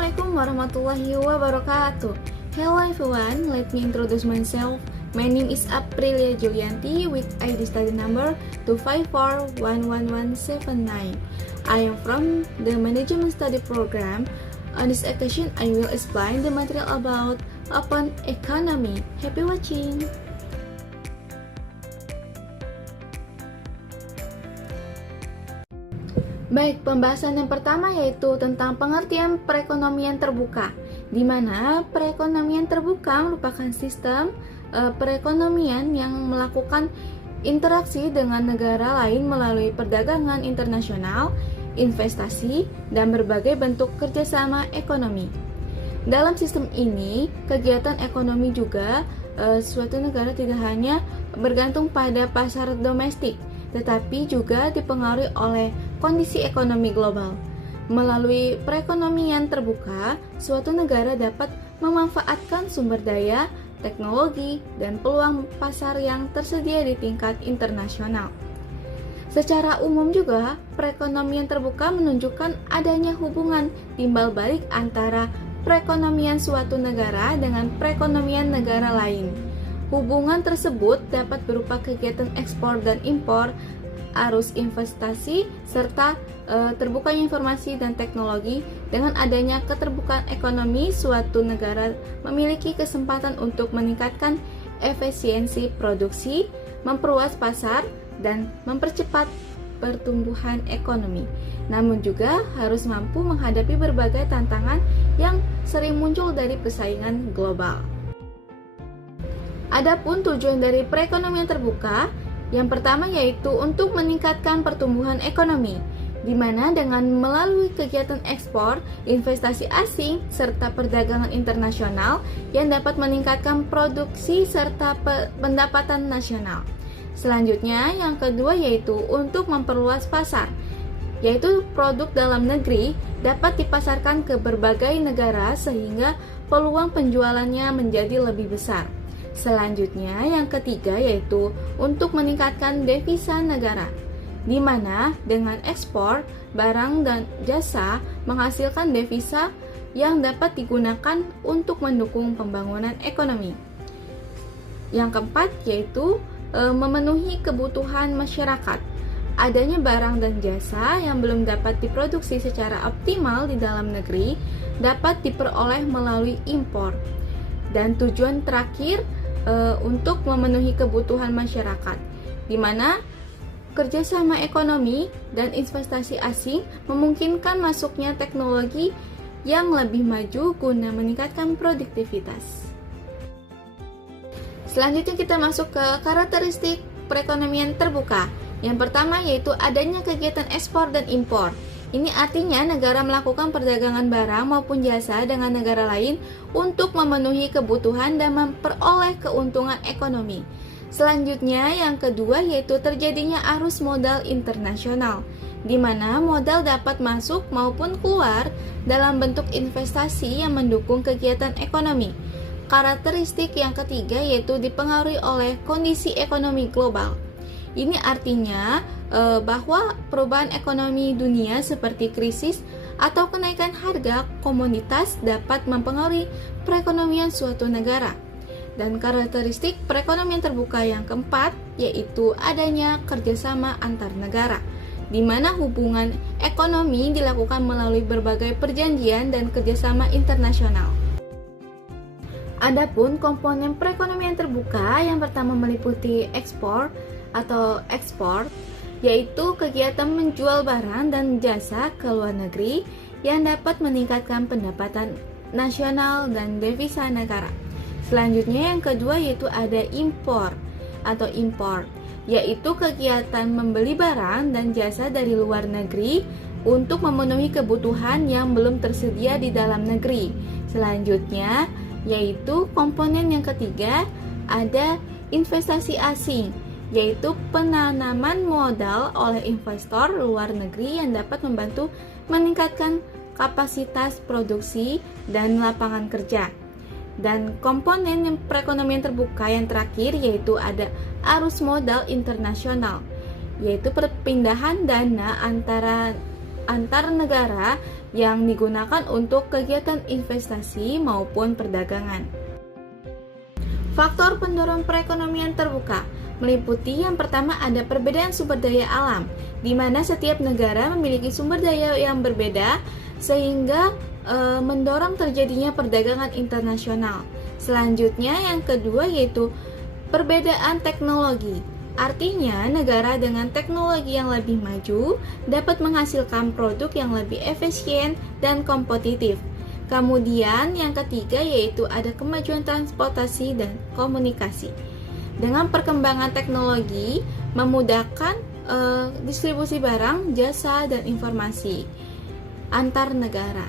Assalamualaikum warahmatullahi wabarakatuh. Hello everyone, let me introduce myself. My name is Aprilia Julianti with ID study number 254-11179. I am from the Management Study Program. On this occasion, I will explain the material about open economy. Happy watching! Baik, pembahasan yang pertama yaitu tentang pengertian perekonomian terbuka, di mana perekonomian terbuka merupakan sistem perekonomian yang melakukan interaksi dengan negara lain melalui perdagangan internasional, investasi, dan berbagai bentuk kerjasama ekonomi. Dalam sistem ini, kegiatan ekonomi juga suatu negara tidak hanya bergantung pada pasar domestik, tetapi juga dipengaruhi oleh kondisi ekonomi global. Melalui perekonomian terbuka, suatu negara dapat memanfaatkan sumber daya, teknologi, dan peluang pasar yang tersedia di tingkat internasional. Secara umum juga, perekonomian terbuka menunjukkan adanya hubungan timbal balik antara perekonomian suatu negara dengan perekonomian negara lain. Hubungan tersebut dapat berupa kegiatan ekspor dan impor, arus investasi, serta terbukanya informasi dan teknologi. Dengan adanya keterbukaan ekonomi, suatu negara memiliki kesempatan untuk meningkatkan efisiensi produksi, memperluas pasar, dan mempercepat pertumbuhan ekonomi. Namun juga harus mampu menghadapi berbagai tantangan yang sering muncul dari persaingan global. Adapun tujuan dari perekonomian terbuka, yang pertama yaitu untuk meningkatkan pertumbuhan ekonomi, di mana dengan melalui kegiatan ekspor, investasi asing, serta perdagangan internasional yang dapat meningkatkan produksi serta pendapatan nasional. Selanjutnya, yang kedua yaitu untuk memperluas pasar, yaitu produk dalam negeri dapat dipasarkan ke berbagai negara sehingga peluang penjualannya menjadi lebih besar. Selanjutnya, yang ketiga yaitu untuk meningkatkan devisa negara, di mana dengan ekspor barang dan jasa menghasilkan devisa yang dapat digunakan untuk mendukung pembangunan ekonomi. Yang keempat yaitu memenuhi kebutuhan masyarakat. Adanya barang dan jasa yang belum dapat diproduksi secara optimal di dalam negeri dapat diperoleh melalui impor. Dan tujuan terakhir untuk memenuhi kebutuhan masyarakat, di mana kerjasama ekonomi dan investasi asing memungkinkan masuknya teknologi yang lebih maju guna meningkatkan produktivitas. Selanjutnya kita masuk ke karakteristik perekonomian terbuka. Yang pertama yaitu adanya kegiatan ekspor dan impor. Ini artinya negara melakukan perdagangan barang maupun jasa dengan negara lain untuk memenuhi kebutuhan dan memperoleh keuntungan ekonomi. Selanjutnya yang kedua yaitu terjadinya arus modal internasional, di mana modal dapat masuk maupun keluar dalam bentuk investasi yang mendukung kegiatan ekonomi. Karakteristik yang ketiga yaitu dipengaruhi oleh kondisi ekonomi global. Ini artinya bahwa perubahan ekonomi dunia seperti krisis atau kenaikan harga komoditas dapat mempengaruhi perekonomian suatu negara. Dan karakteristik perekonomian terbuka yang keempat yaitu adanya kerjasama antar negara, di mana hubungan ekonomi dilakukan melalui berbagai perjanjian dan kerjasama internasional. Adapun komponen perekonomian terbuka yang pertama meliputi ekspor atau ekspor, yaitu kegiatan menjual barang dan jasa ke luar negeri yang dapat meningkatkan pendapatan nasional dan devisa negara. Selanjutnya yang kedua yaitu ada impor atau import, yaitu kegiatan membeli barang dan jasa dari luar negeri untuk memenuhi kebutuhan yang belum tersedia di dalam negeri. Selanjutnya yaitu komponen yang ketiga ada investasi asing, yaitu penanaman modal oleh investor luar negeri yang dapat membantu meningkatkan kapasitas produksi dan lapangan kerja. Dan komponen perekonomian terbuka yang terakhir yaitu ada arus modal internasional, yaitu perpindahan dana antara antar negara yang digunakan untuk kegiatan investasi maupun perdagangan. Faktor pendorong perekonomian terbuka meliputi yang pertama ada perbedaan sumber daya alam, di mana setiap negara memiliki sumber daya yang berbeda sehingga mendorong terjadinya perdagangan internasional. Selanjutnya yang kedua yaitu perbedaan teknologi. Artinya negara dengan teknologi yang lebih maju dapat menghasilkan produk yang lebih efisien dan kompetitif. Kemudian yang ketiga yaitu ada kemajuan transportasi dan komunikasi. Dengan perkembangan teknologi memudahkan distribusi barang, jasa, dan informasi antar negara.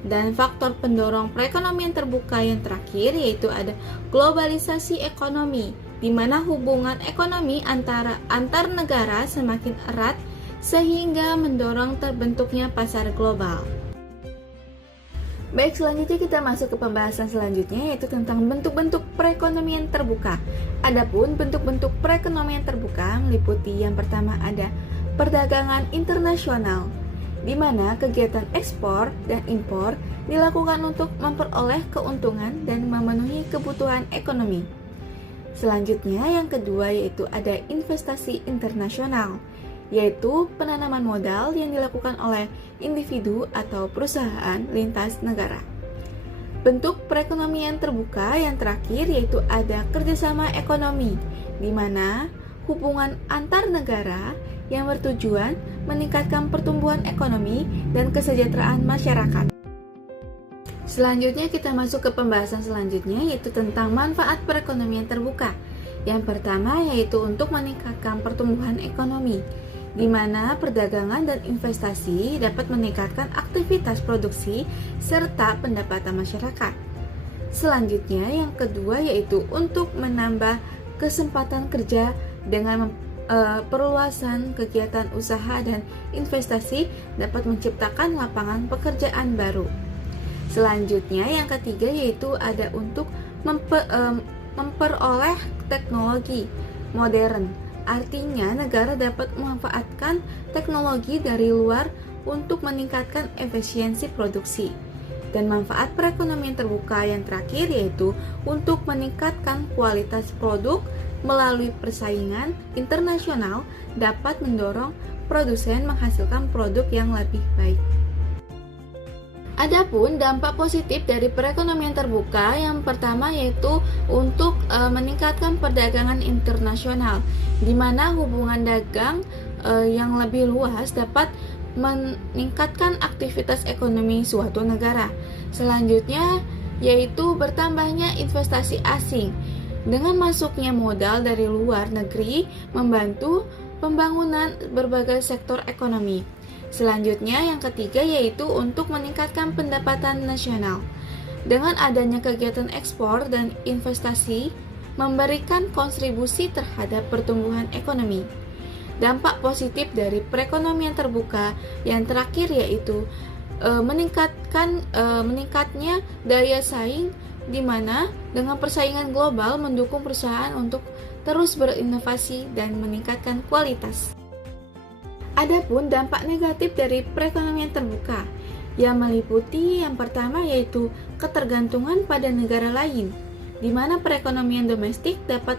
Dan faktor pendorong perekonomian terbuka yang terakhir yaitu ada globalisasi ekonomi, di mana hubungan ekonomi antar negara semakin erat sehingga mendorong terbentuknya pasar global. Baik, selanjutnya kita masuk ke pembahasan selanjutnya yaitu tentang bentuk-bentuk perekonomian terbuka. Adapun bentuk-bentuk perekonomian terbuka meliputi yang pertama ada perdagangan internasional, di mana kegiatan ekspor dan impor dilakukan untuk memperoleh keuntungan dan memenuhi kebutuhan ekonomi. Selanjutnya yang kedua yaitu ada investasi internasional, yaitu penanaman modal yang dilakukan oleh individu atau perusahaan lintas negara. Bentuk perekonomian terbuka yang terakhir yaitu ada kerjasama ekonomi, di mana hubungan antar negara yang bertujuan meningkatkan pertumbuhan ekonomi dan kesejahteraan masyarakat. Selanjutnya kita masuk ke pembahasan selanjutnya yaitu tentang manfaat perekonomian terbuka. Yang pertama yaitu untuk meningkatkan pertumbuhan ekonomi, di mana perdagangan dan investasi dapat meningkatkan aktivitas produksi serta pendapatan masyarakat. Selanjutnya yang kedua yaitu untuk menambah kesempatan kerja dengan perluasan kegiatan usaha dan investasi dapat menciptakan lapangan pekerjaan baru. Selanjutnya yang ketiga yaitu ada untuk memperoleh teknologi modern. Artinya negara dapat memanfaatkan teknologi dari luar untuk meningkatkan efisiensi produksi. Dan manfaat perekonomian terbuka yang terakhir yaitu untuk meningkatkan kualitas produk melalui persaingan internasional dapat mendorong produsen menghasilkan produk yang lebih baik. Adapun dampak positif dari perekonomian terbuka yang pertama yaitu untuk meningkatkan perdagangan internasional, di mana hubungan dagang yang lebih luas dapat meningkatkan aktivitas ekonomi suatu negara. Selanjutnya yaitu bertambahnya investasi asing. Dengan masuknya modal dari luar negeri membantu pembangunan berbagai sektor ekonomi. Selanjutnya yang ketiga yaitu untuk meningkatkan pendapatan nasional. Dengan adanya kegiatan ekspor dan investasi memberikan kontribusi terhadap pertumbuhan ekonomi. Dampak positif dari perekonomian terbuka yang terakhir yaitu meningkatnya daya saing, di mana dengan persaingan global mendukung perusahaan untuk terus berinovasi dan meningkatkan kualitas. Adapun dampak negatif dari perekonomian terbuka yang meliputi yang pertama yaitu ketergantungan pada negara lain, di mana perekonomian domestik dapat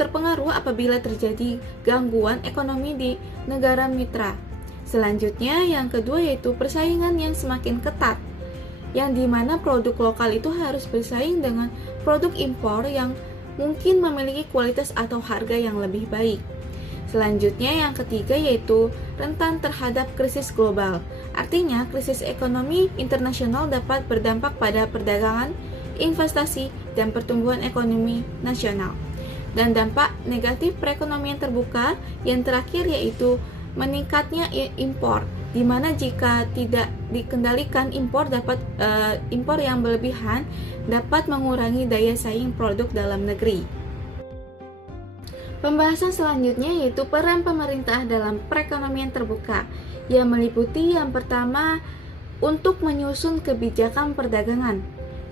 terpengaruh apabila terjadi gangguan ekonomi di negara mitra. Selanjutnya yang kedua yaitu persaingan yang semakin ketat, yang dimana produk lokal itu harus bersaing dengan produk impor yang mungkin memiliki kualitas atau harga yang lebih baik. Selanjutnya yang ketiga yaitu rentan terhadap krisis global. Artinya krisis ekonomi internasional dapat berdampak pada perdagangan, investasi, dan pertumbuhan ekonomi nasional. Dan dampak negatif perekonomian terbuka yang terakhir yaitu meningkatnya impor, di mana jika tidak dikendalikan impor yang berlebihan dapat mengurangi daya saing produk dalam negeri. Pembahasan selanjutnya yaitu peran pemerintah dalam perekonomian terbuka, yang meliputi yang pertama untuk menyusun kebijakan perdagangan,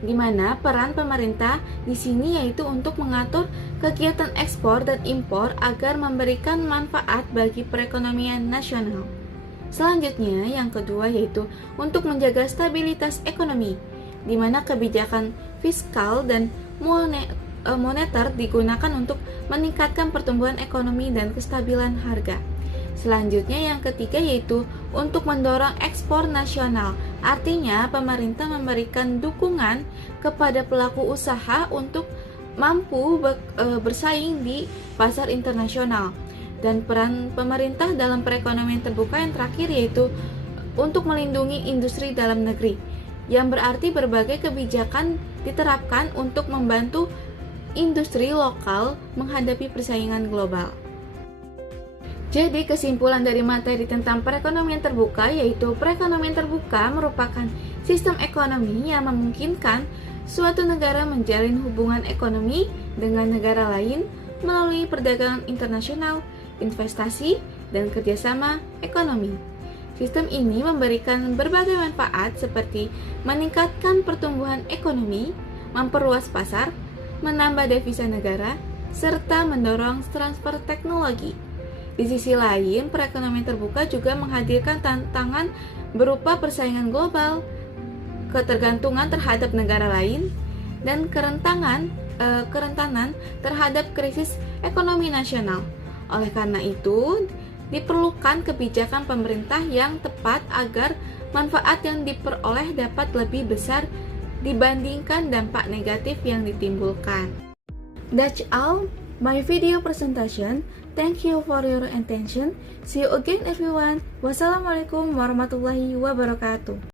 di mana peran pemerintah di sini yaitu untuk mengatur kegiatan ekspor dan impor agar memberikan manfaat bagi perekonomian nasional. Selanjutnya, yang kedua yaitu untuk menjaga stabilitas ekonomi, di mana kebijakan fiskal dan moneter digunakan untuk meningkatkan pertumbuhan ekonomi dan kestabilan harga. Selanjutnya yang ketiga yaitu untuk mendorong ekspor nasional. Artinya pemerintah memberikan dukungan kepada pelaku usaha untuk mampu bersaing di pasar internasional. Dan peran pemerintah dalam perekonomian terbuka yang terakhir yaitu untuk melindungi industri dalam negeri, yang berarti berbagai kebijakan diterapkan untuk membantu industri lokal menghadapi persaingan global. Jadi kesimpulan dari materi tentang perekonomian terbuka yaitu perekonomian terbuka merupakan sistem ekonomi yang memungkinkan suatu negara menjalin hubungan ekonomi dengan negara lain melalui perdagangan internasional, investasi, dan kerjasama ekonomi. Sistem ini memberikan berbagai manfaat seperti meningkatkan pertumbuhan ekonomi, memperluas pasar, menambah devisa negara, serta mendorong transfer teknologi. Di sisi lain, perekonomian terbuka juga menghadirkan tantangan berupa persaingan global, ketergantungan terhadap negara lain, dan kerentanan terhadap krisis ekonomi nasional. Oleh karena itu, diperlukan kebijakan pemerintah yang tepat agar manfaat yang diperoleh dapat lebih besar dibandingkan dampak negatif yang ditimbulkan. That's all my video presentation. Thank you for your attention. See you again everyone. Wassalamualaikum warahmatullahi wabarakatuh.